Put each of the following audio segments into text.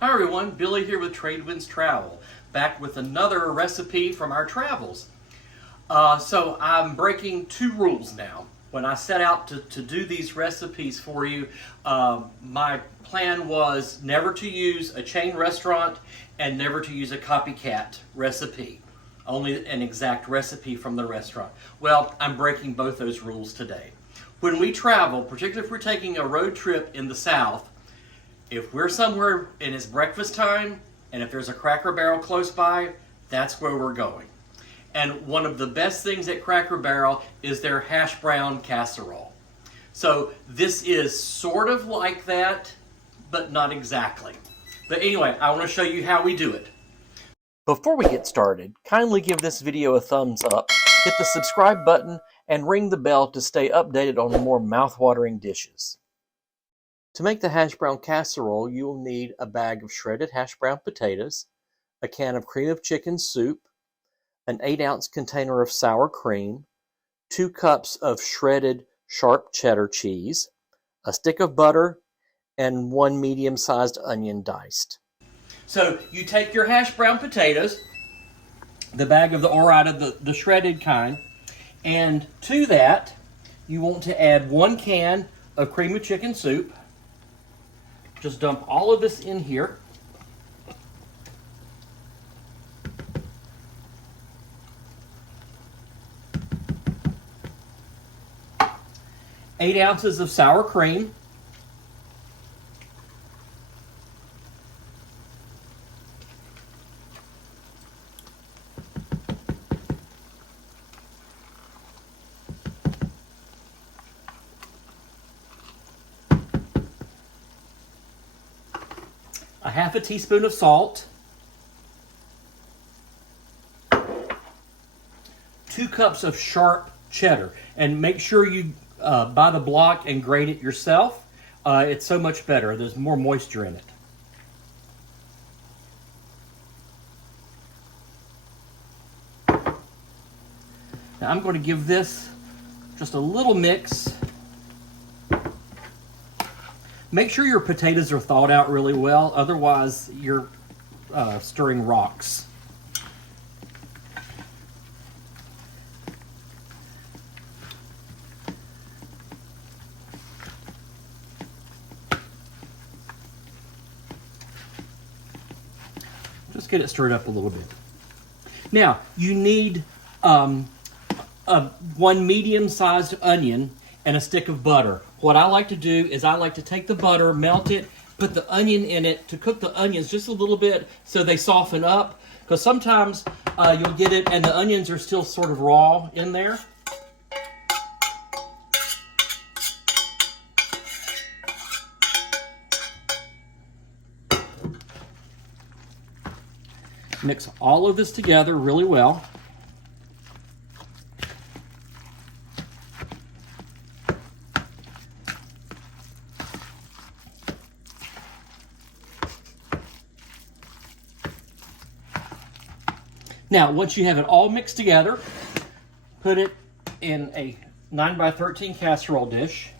Hi everyone, Billy here with Tradewinds Travel, back with another recipe from our travels. So I'm breaking two rules now. When I set out to do these recipes for you, my plan was never to use a chain restaurant and never to use a copycat recipe. Only an exact recipe from the restaurant. Well, I'm breaking both those rules today. When we travel, particularly if we're taking a road trip in the South, if we're somewhere and it's breakfast time, and if there's a Cracker Barrel close by, that's where we're going. And one of the best things at Cracker Barrel is their Hash Brown Casserole. So this is sort of like that, but not exactly. But anyway, I want to show you how we do it. Before we get started, kindly give this video a thumbs up, hit the subscribe button, and ring the bell to stay updated on more mouth-watering dishes. To make the hash brown casserole, you will need a bag of shredded hash brown potatoes, a can of cream of chicken soup, an 8-ounce container of sour cream, 2 cups of shredded sharp cheddar cheese, a stick of butter, and 1 medium-sized onion diced. So you take your hash brown potatoes, the bag of the Orida, the shredded kind, and to that you want to add 1 can of cream of chicken soup. Just dump all of this in here. Eight ounces of sour cream. A half a teaspoon of salt, 2 cups of sharp cheddar, and make sure you buy the block and grate it yourself. It's so much better. There's more moisture in it. Now I'm going to give this just a little mix. Make sure your potatoes are thawed out really well, otherwise you're stirring rocks. Just get it stirred up a little bit. Now, you need 1 medium-sized onion and a stick of butter. What I like to do is I like to take the butter, melt it, put the onion in it to cook the onions just a little bit so they soften up. Because sometimes you'll get it and the onions are still sort of raw in there. Mix all of this together really well. Now, once you have it all mixed together, put it in a 9x13 casserole dish.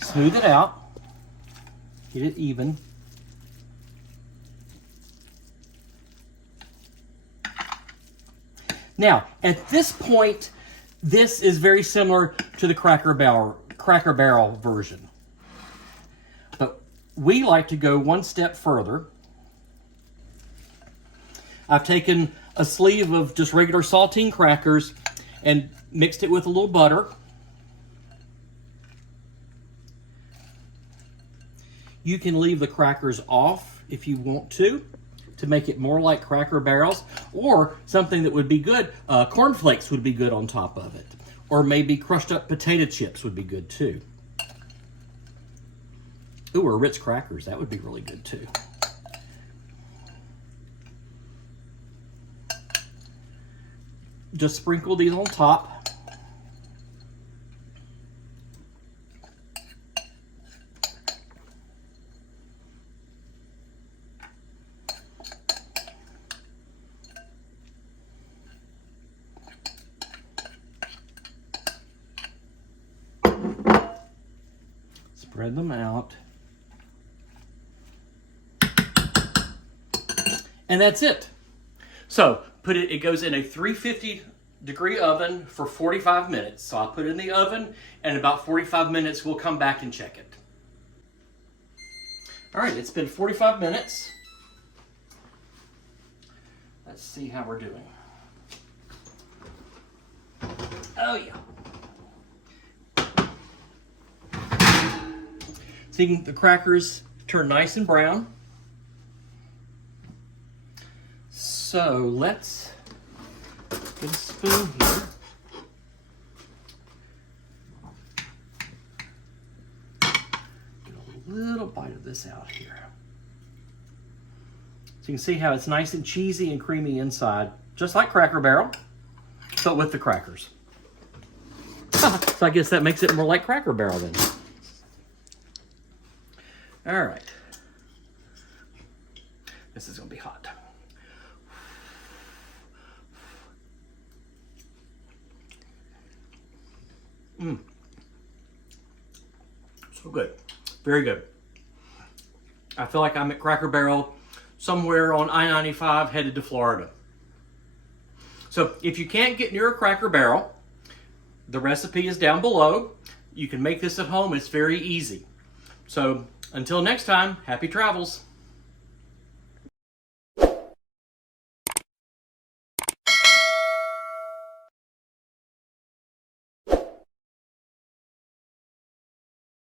Smooth it out, get it even. Now, at this point, this is very similar to the Cracker Barrel version. But we like to go one step further. I've taken a sleeve of just regular saltine crackers and mixed it with a little butter. You can leave the crackers off if you want to make it more like Cracker Barrels, or something that would be good, cornflakes would be good on top of it, or maybe crushed up potato chips would be good too. Ooh, or Ritz crackers, that would be really good too. Just sprinkle these on top. Spread them out. And that's it. So it goes in a 350-degree oven for 45 minutes. So I'll put it in the oven, and in about 45 minutes we'll come back and check it. All right, it's been 45 minutes. Let's see how we're doing. Oh yeah. See, the crackers turn nice and brown. So let's get a spoon here. Get a little bite of this out here. So you can see how it's nice and cheesy and creamy inside, just like Cracker Barrel, but with the crackers. So I guess that makes it more like Cracker Barrel then. All right. This is going to be hot. So good. Very good. I feel like I'm at Cracker Barrel somewhere on I-95 headed to Florida. So if you can't get near a Cracker Barrel, the recipe is down below. You can make this at home. It's very easy. So until next time, happy travels.